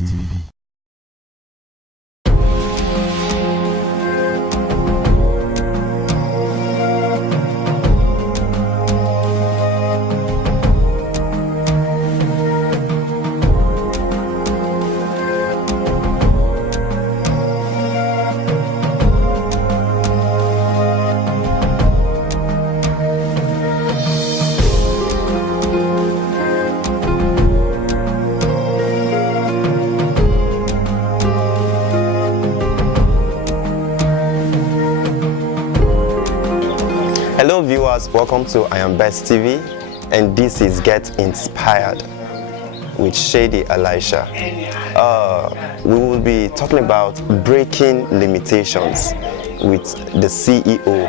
TV. Hello viewers, welcome to IAMBEST TV, and this is Get Inspired with Shady Elisha. We will be talking about breaking limitations with the CEO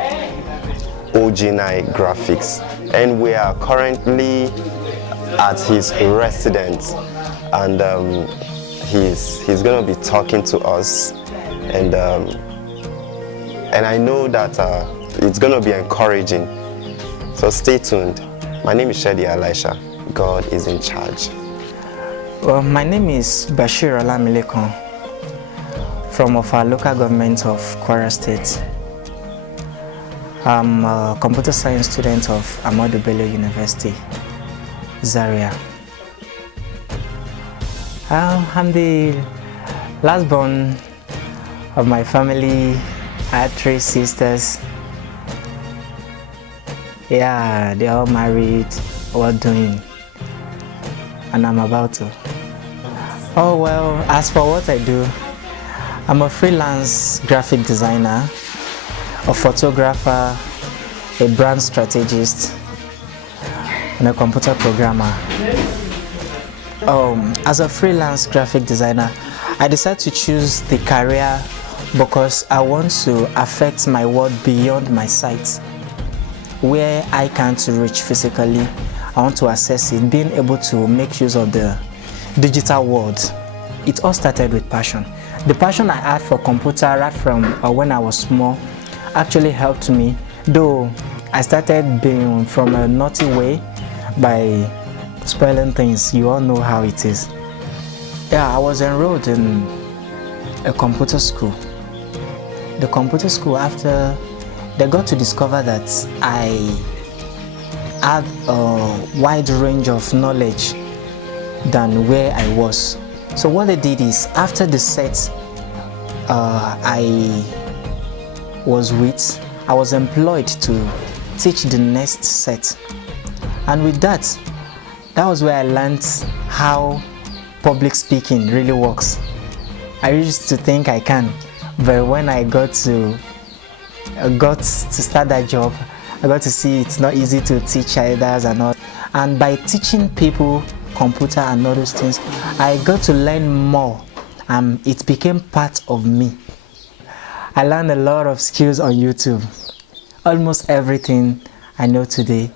OG9 Graphics, and we are currently at his residence, and he's going to be talking to us, and I know that it's going to be encouraging, so stay tuned. My name is Shady Elisha. God is in charge. Well, my name is Bashir Olamilekon from our local government of Kwara State. I'm a computer science student of Ahmadu Bello University, Zaria. I'm the last born of my family. I had 3 sisters. Yeah, they're all married, all doing, and I'm about to. Oh well, as for what I do, I'm a freelance graphic designer, a photographer, a brand strategist, and a computer programmer. As a freelance graphic designer, I decided to choose the career because I want to affect my world beyond my sight. Where I can't reach physically, I want to access it, being able to make use of the digital world. It all started with passion. The passion I had for computer right from when I was small actually helped me, though I started being from a naughty way by spoiling things. You all know how it is. Yeah, I was enrolled in a computer school. The computer school, after they got to discover that I had a wide range of knowledge than where I was. So what they did is, after the set I was with, I was employed to teach the next set. And with that was where I learned how public speaking really works. I used to think I can, but when I got to start that job, I got to see it's not easy to teach others and all. And by teaching people computer and all those things, I got to learn more, and it became part of me. I learned a lot of skills on YouTube. Almost everything I know today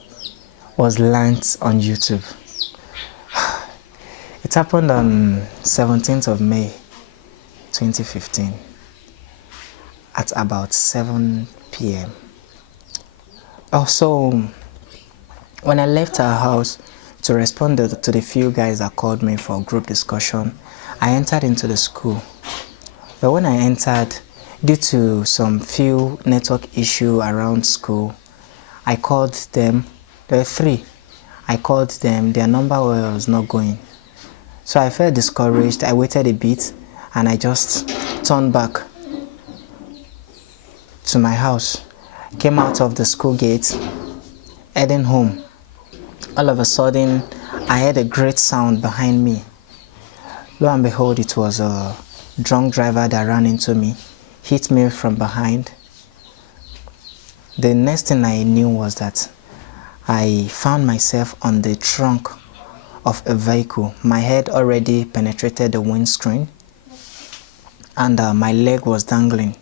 was learned on YouTube. It happened on 17th of May 2015. At about 7 p.m. Also, when I left our house to respond to the few guys that called me for group discussion, I entered into the school. But when I entered, due to some few network issue around school, I called them. There were 3. I called them, their number was not going. So I felt discouraged. I waited a bit and I just turned back to my house, came out of the school gate, heading home. All of a sudden, I heard a great sound behind me. Lo and behold, it was a drunk driver that ran into me, hit me from behind. The next thing I knew was that I found myself on the trunk of a vehicle. My head already penetrated the windscreen, and my leg was dangling.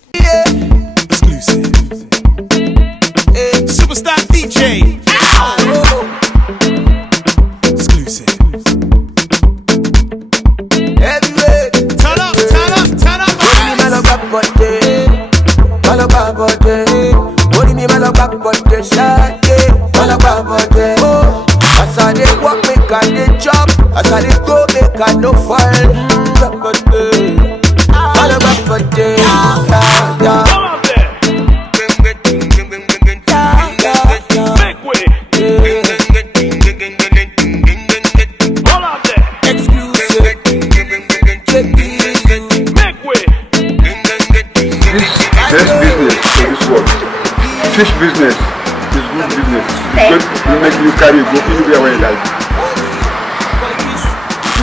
Exclusive. Superstar DJ. Ow! Exclusive. Everywhere. Turn up, turn up, turn up. As I dey walk, make I dey chop. As I dey go, make I no fall. fish business is good business. It's good to make you carry go anywhere where you like.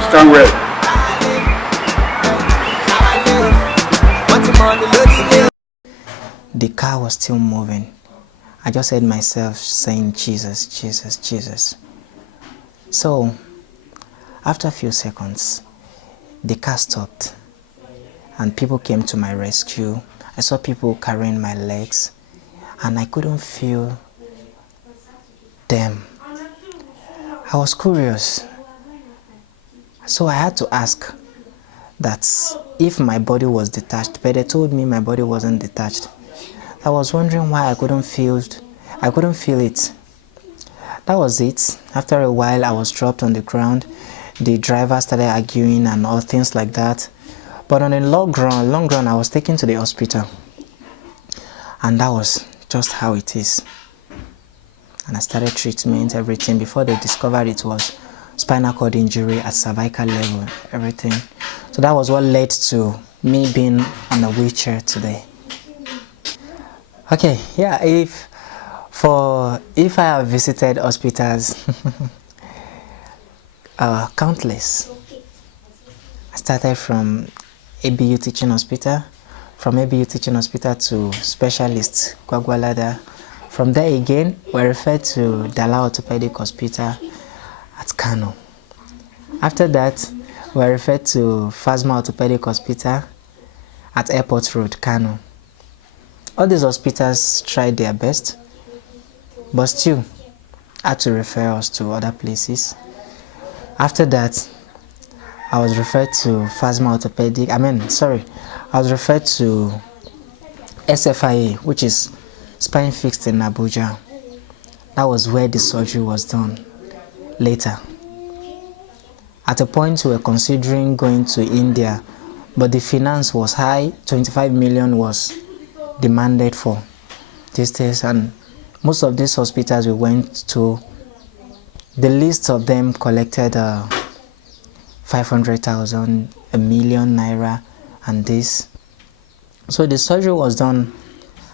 Stand well. The car was still moving. I just heard myself saying, Jesus, Jesus, Jesus. So, after a few seconds, the car stopped and people came to my rescue. I saw people carrying my legs and I couldn't feel them. I was curious. So I had to ask that if my body was detached, but they told me my body wasn't detached. I was wondering why I couldn't feel it. That was it. After a while, I was dropped on the ground. The driver started arguing and all things like that. But on a long run, I was taken to the hospital. And that was just how it is. And I started treatment, everything. Before they discovered it was spinal cord injury at cervical level, everything. So that was what led to me being on a wheelchair today. Okay, yeah, if I have visited hospitals, countless. I started from ABU Teaching Hospital, from ABU Teaching Hospital to Specialist Gwagwalada. From there again, we're referred to Dala Orthopedic Hospital at Kano. After that, we're referred to Phasma Orthopedic Hospital at Airport Road, Kano. All these hospitals tried their best, but still had to refer us to other places. After that, I was referred to Phasma Orthopedic, I was referred to SFIA, which is Spine Fixed in Abuja. That was where the surgery was done later. At a point we were considering going to India, but the finance was high. 25 million was demanded for these days, and most of these hospitals we went to, the list of them collected 500,000, a million naira, and this. So the surgery was done,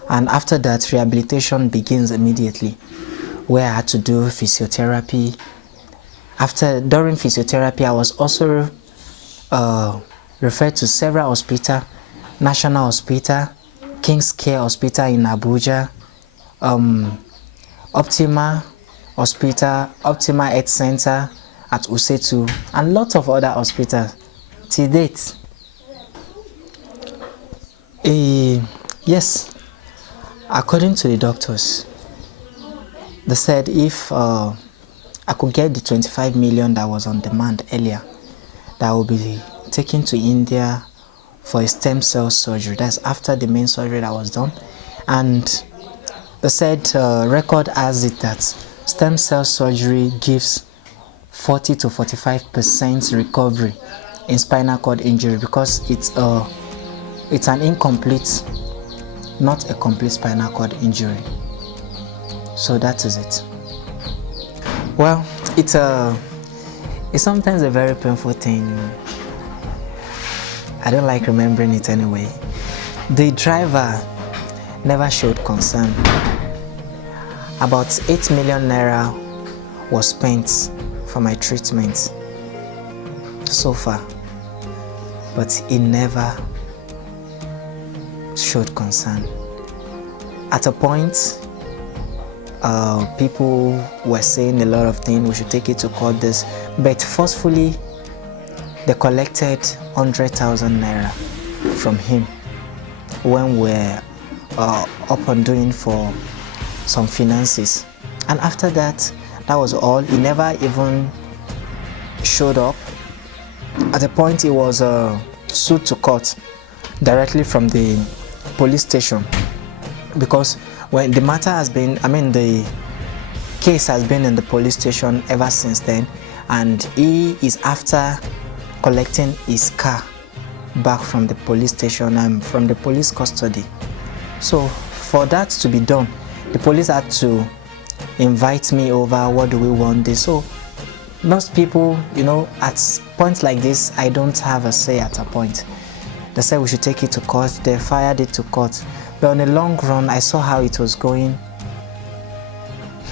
and after that rehabilitation begins immediately, where I had to do physiotherapy. During physiotherapy, I was also referred to several hospitals: National Hospital, King's Care Hospital in Abuja, Optima Hospital, Optima Health Center at Usetu, and lots of other hospitals. To date, yes, according to the doctors, they said if I could get the 25 million that was on demand earlier, that I will be taken to India for a stem cell surgery. That's after the main surgery that was done. And they said record has it that stem cell surgery gives 40 to 45% recovery in spinal cord injury, because it's an incomplete, not a complete spinal cord injury. So that is it. Well, it's sometimes a very painful thing. I don't like remembering it anyway. The driver never showed concern. About 8 million naira was spent for my treatment so far, but he never showed concern. At a point, people were saying a lot of things, we should take it to court, this, but forcefully they collected 100,000 naira from him when we're up on doing for some finances. And after that, that was all. He never even showed up. At a point, he was sued to court directly from the police station, because when the matter has been, the case has been in the police station ever since then, and he is after collecting his car back from the police station and from the police custody. So for that to be done, the police had to invite me over. What do we want this? So most people, at points like this, I don't have a say at a point. They said we should take it to court. They fired it to court. But on the long run, I saw how it was going.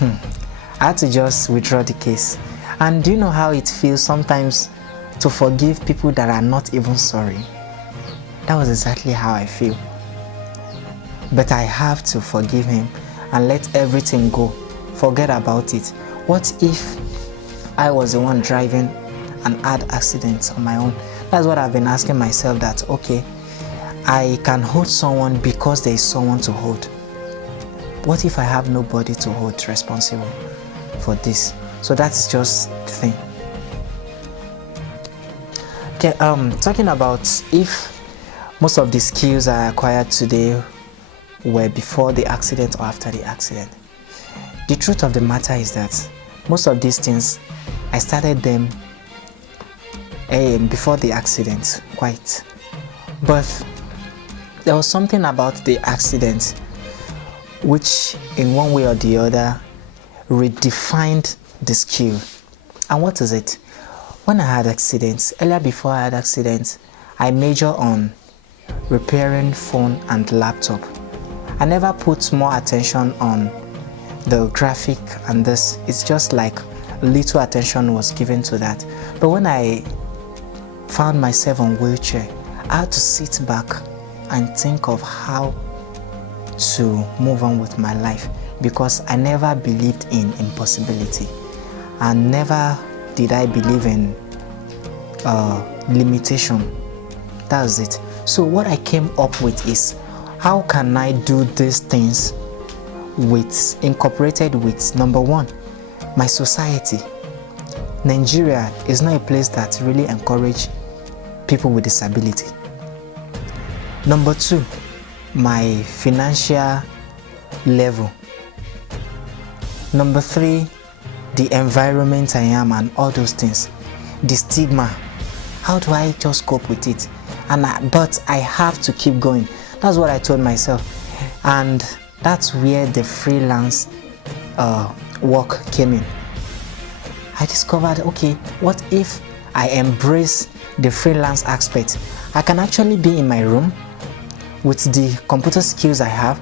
I had to just withdraw the case. And do you know how it feels sometimes to forgive people that are not even sorry? That was exactly how I feel. But I have to forgive him and let everything go. Forget about it. What if I was the one driving and had accidents on my own? That's what I've been asking myself, that okay, I can hold someone because there is someone to hold. What if I have nobody to hold responsible for this? So that's just the thing. Okay, talking about if most of the skills I acquired today were before the accident or after the accident. The truth of the matter is that most of these things, I started them before the accident, quite. But there was something about the accident which in one way or the other redefined the skill. And what is it? When I had accidents, earlier before I had accidents, I major on repairing phone and laptop. I never put more attention on the graphic and this. It's just like little attention was given to that. But when I found myself on wheelchair, I had to sit back and think of how to move on with my life, because I never believed in impossibility, and never did I believe in limitation. That's it. So what I came up with is, how can I do these things incorporated with, number one, my society. Nigeria is not a place that really encourages people with disability. Number two, my financial level. Number three, the environment I am and all those things. The stigma. How do I just cope with it? But I have to keep going. That's what I told myself. And that's where the freelance work came in. I discovered, okay, what if I embrace the freelance aspect? I can actually be in my room with the computer skills I have,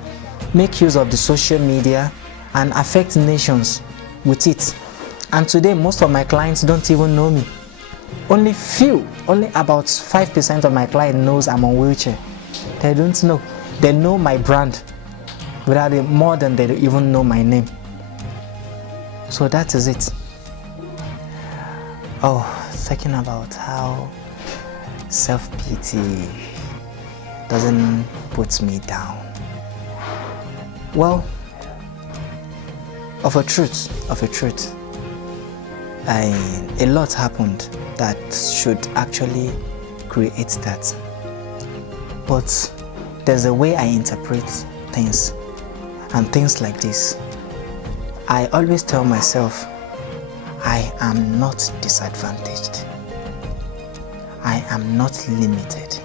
make use of the social media and affect nations with it. And today most of my clients don't even know me. Only about 5% of my client knows I'm on wheelchair. They don't know. They know my brand without it, more than they even know my name. So that is it. Oh, talking about how self-pity doesn't put me down. Well, of a truth, a lot happened that should actually create that. But there's a way I interpret things, and things like this. I always tell myself, I am not disadvantaged. I am not limited.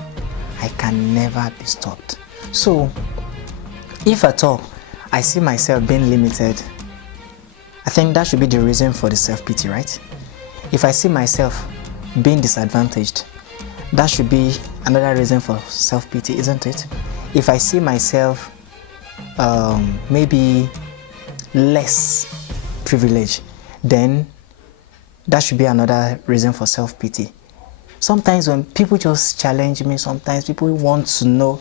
I can never be stopped. So, if at all I see myself being limited, I think that should be the reason for the self-pity, right? If I see myself being disadvantaged, that should be another reason for self-pity, isn't it? If I see myself maybe less privileged, then that should be another reason for self-pity. Sometimes when people just challenge me, sometimes people want to know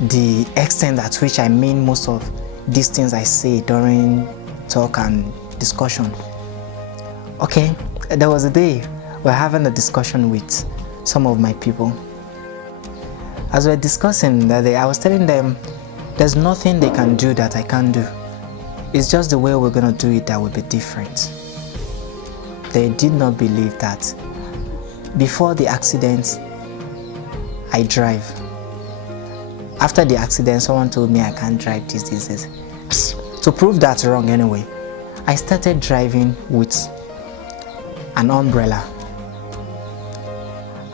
the extent at which I mean most of these things I say during talk and discussion. Okay, there was a day we're having a discussion with some of my people. As we're discussing that day, I was telling them there's nothing they can do that I can't do. It's just the way we're gonna do it that will be different. They did not believe that. Before the accident, I drive. After the accident, someone told me I can't drive this. To prove that wrong anyway, I started driving with an umbrella.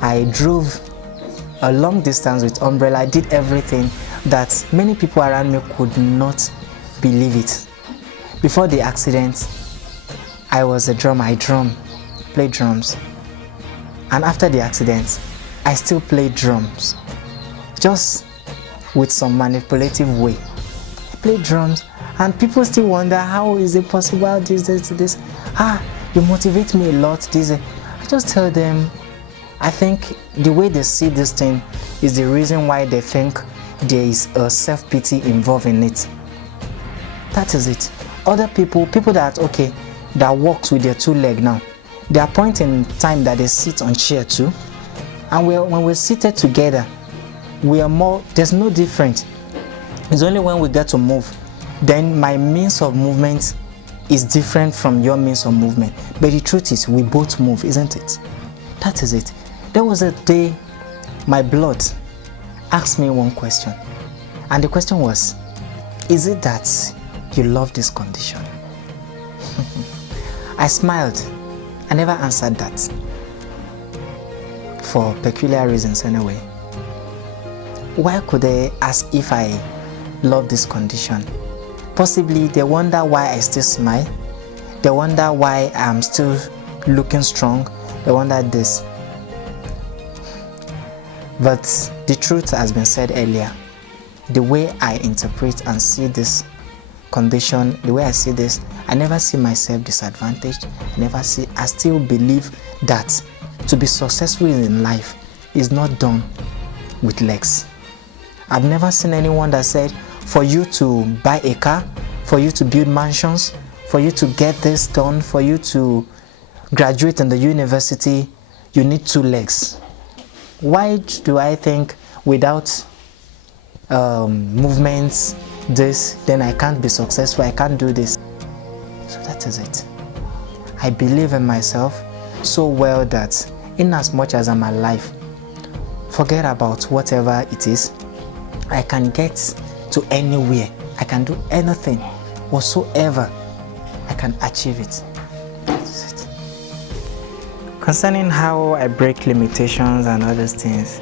I drove a long distance with umbrella. I did everything that many people around me could not believe it. Before the accident, I was a drummer. I played drums. And after the accident, I still played drums, just with some manipulative way. I played drums And people still wonder, how is it possible, this. You motivate me a lot, this. I just tell them, I think the way they see this thing is the reason why they think there is a self-pity involved in it. That is it. Other people that, okay, that walks with their two legs now, there are points in time that they sit on chair too, and when we're seated together, we are more, there's no difference. It's only when we get to move, then my means of movement is different from your means of movement. But the truth is, we both move, isn't it? That is it. There was a day my blood asked me one question, and the question was, is it that you love this condition? I smiled. I never answered that, for peculiar reasons anyway. Why could they ask if I love this condition? Possibly they wonder why I still smile. They wonder why I'm still looking strong. They wonder this. But the truth has been said earlier. The way I interpret and see this condition, the way I see this, I never see myself disadvantaged. I still believe that to be successful in life is not done with legs. I've never seen anyone that said, for you to buy a car, for you to build mansions, for you to get this done, for you to graduate in the university, you need two legs. Why do I think without movements, then I can't be successful, I can't do this? So that is it. I believe in myself so well that in as much as I'm alive, forget about whatever it is, I can get to anywhere. I can do anything whatsoever. I can achieve it. That's it. Concerning how I break limitations and other things,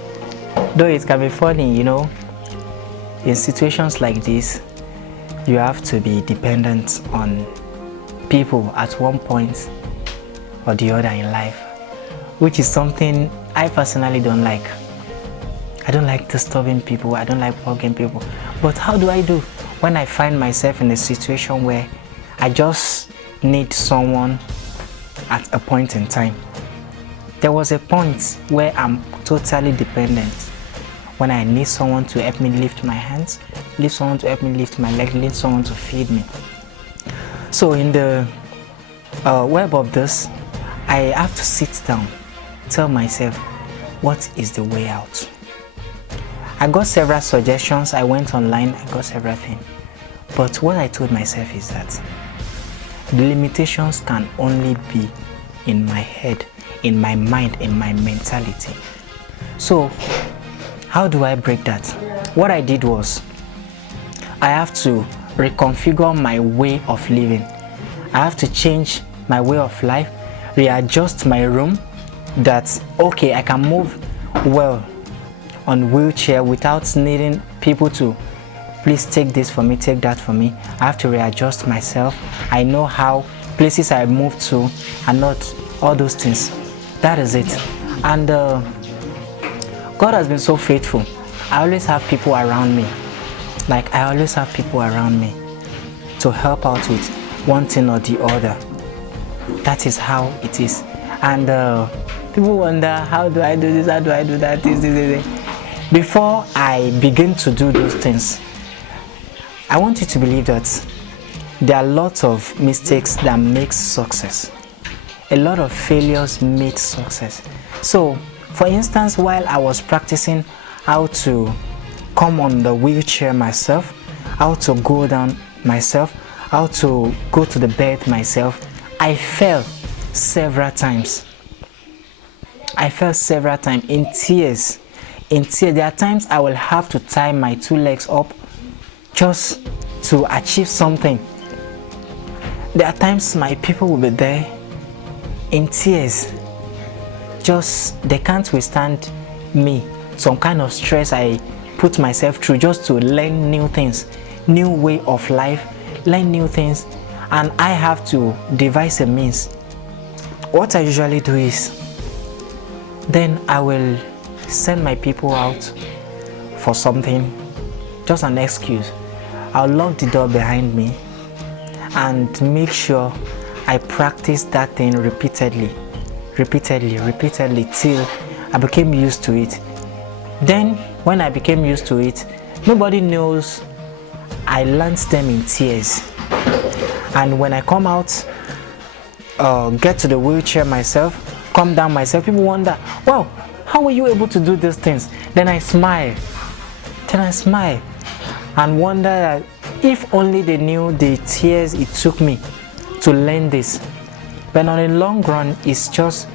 though it can be funny, you know, in situations like this, you have to be dependent on people at one point or the other in life, which is something I personally don't like. I don't like disturbing people, I don't like bugging people. But how do I do when I find myself in a situation where I just need someone at a point in time? There was a point where I'm totally dependent, when I need someone to help me lift my hands, need someone to help me lift my leg, need someone to feed me. So in the web of this, I have to sit down, tell myself, what is the way out? I got several suggestions, I went online, I got several things. But what I told myself is that the limitations can only be in my head, in my mind, in my mentality. So, how do I break that? What I did was, I have to reconfigure my way of living. I have to change my way of life, readjust my room, that, okay, I can move well on wheelchair without needing people to please take this for me, take that for me. I have to readjust myself. I know how places I move to and not all those things. That is it. And God has been so faithful. I always have people around me. Like, I always have people around me to help out with one thing or the other. That is how it is. And people wonder, how do I do this, how do I do that, this. Before I begin to do those things, I want you to believe that there are lots of mistakes that make success. A lot of failures make success. So, for instance, while I was practicing how to come on the wheelchair myself, how to go down myself, how to go to the bed myself, I fell several times. I fell several times in tears. There are times I will have to tie my two legs up just to achieve something. There are times my people will be there in tears. Just, they can't withstand me. Some kind of stress I put myself through just to learn new things, new way of life, learn new things, and I have to devise a means. What I usually do is, then I will send my people out for something, just an excuse. I'll lock the door behind me and make sure I practice that thing repeatedly till I became used to it. Then when I became used to it, nobody knows I learned them in tears. And when I come out, get to the wheelchair myself, come down myself, people wonder, wow, how were you able to do these things? Then I smile and wonder that if only they knew the tears it took me to learn this. But on the long run, it's just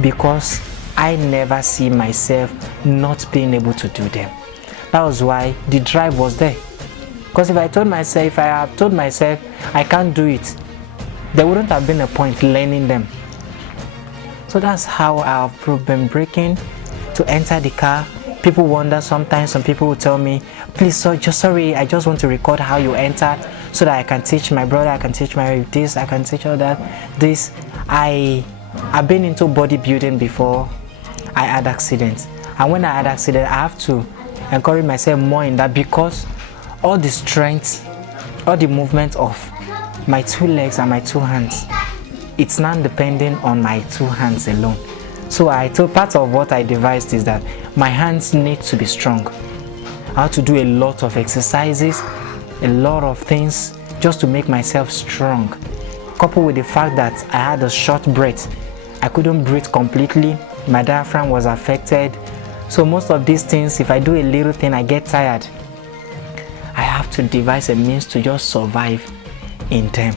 because I never see myself not being able to do them. That was why the drive was there. Because if I had told myself I can't do it, there wouldn't have been a point learning them. So that's how I've been breaking to enter the car. People wonder sometimes, some people will tell me, please, sorry, I just want to record how you entered so that I can teach my brother, I can teach my this, I can teach all that. I've been into bodybuilding before I had accidents. And when I had accident, I have to encourage myself more in that, because all the strength, all the movement of my 2 legs and my 2 hands, it's not depending on my 2 hands alone. So part of what I devised is that my hands need to be strong. I have to do a lot of exercises, a lot of things just to make myself strong. Coupled with the fact that I had a short breath, I couldn't breathe completely, my diaphragm was affected. So most of these things, if I do a little thing, I get tired. I have to devise a means to just survive in them.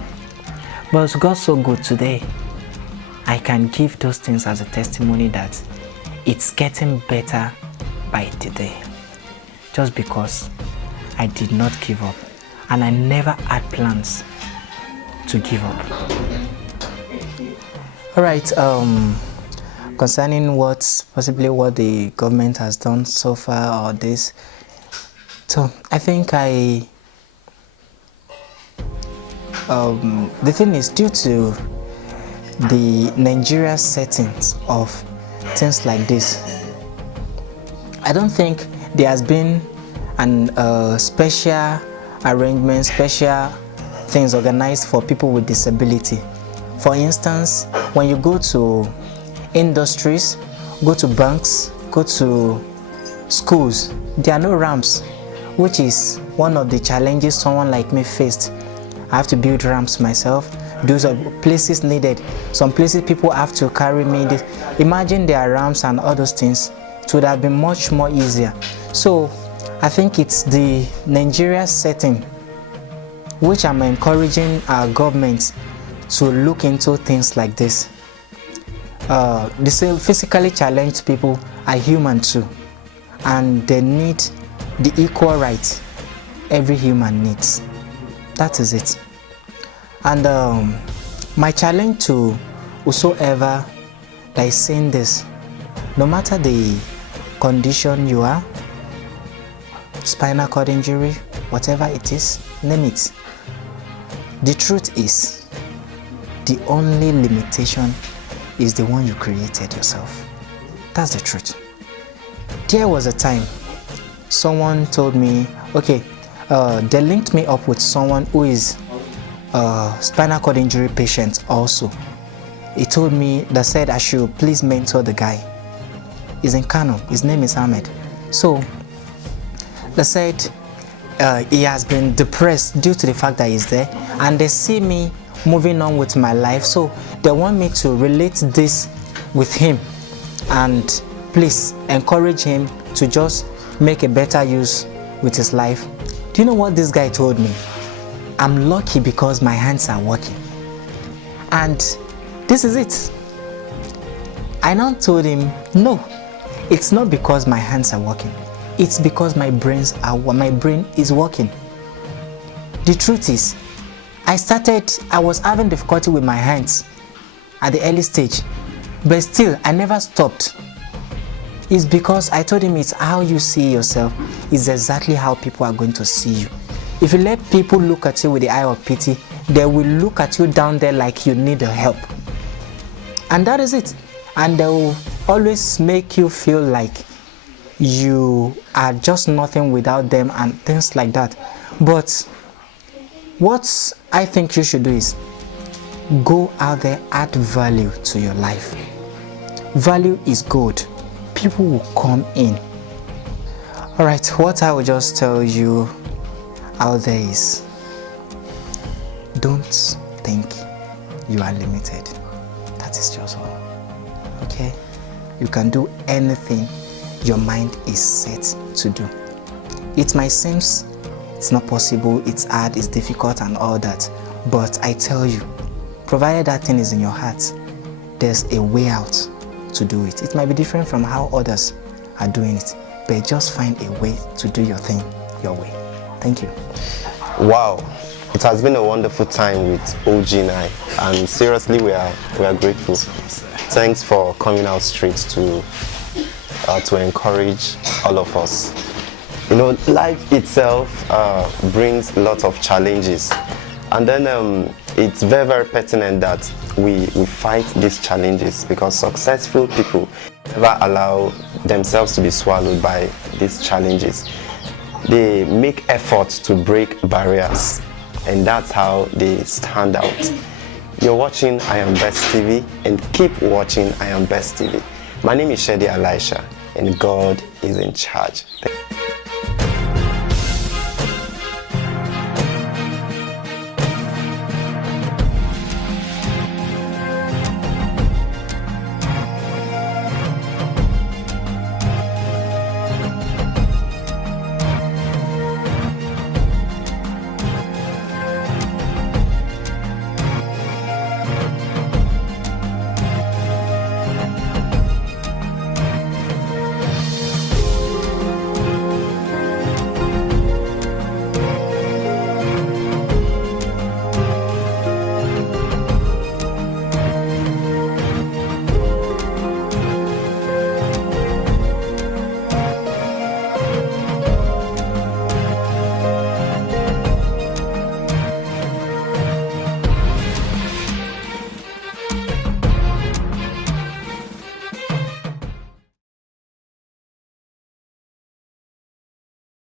But God's so good today. I can give those things as a testimony that it's getting better by the day. Just because I did not give up, and I never had plans to give up. All right, concerning what the government has done so far, or this, so I think the thing is, due to the Nigeria settings of things like this, I don't think there has been an special arrangement, special things organized for people with disability. For instance, when you go to industries, go to banks, go to schools, there are no ramps, which is one of the challenges someone like me faced. I have to build ramps myself. Those are places needed. Some places people have to carry me. Imagine there are ramps and all those things. It would have been much more easier. So I think it's the Nigeria setting which I'm encouraging our government to look into things like this. The physically challenged people are human too, and they need the equal rights every human needs. That is it. And my challenge to whosoever that is saying this, no matter the condition you are, spinal cord injury, whatever it is, name it. The truth is, the only limitation is the one you created yourself. That's the truth. There was a time someone told me, okay, they linked me up with someone who is a spinal cord injury patient also. He told me, that said I should please mentor the guy. He's in Kano, his name is Ahmed. So they said he has been depressed due to the fact that he's there, and they see me moving on with my life, so they want me to relate this with him and please encourage him to just make a better use with his life. Do you know what this guy told me? I'm lucky because my hands are working. And this is it. I now told him, no, it's not because my hands are working. It's because my brain is working. The truth is, I was having difficulty with my hands at the early stage, but still I never stopped. It's because I told him it's how you see yourself is exactly how people are going to see you. If you let people look at you with the eye of pity, they will look at you down there like you need help. And that is it. And they will always make you feel like you are just nothing without them and things like that. But What I think you should do is go out there, add value to your life. Value is good. People will come in. Alright, what I will just tell you out there is, don't think you are limited. That is just all. Okay? You can do anything your mind is set to do. It might seem it's not possible, it's hard, it's difficult and all that, but I tell you, provided that thing is in your heart, there's a way out to do it. It might be different from how others are doing it, but just find a way to do your thing your way. Thank you. Wow, it has been a wonderful time with OG9, and seriously we are grateful. Thanks for coming out straight to encourage all of us. You know, life itself brings lots of challenges, and then it's very, very pertinent that we fight these challenges, because successful people never allow themselves to be swallowed by these challenges. They make efforts to break barriers, and that's how they stand out. You're watching IAMBEST TV, and keep watching IAMBEST TV. My name is Shedi Elisha, and God is in charge.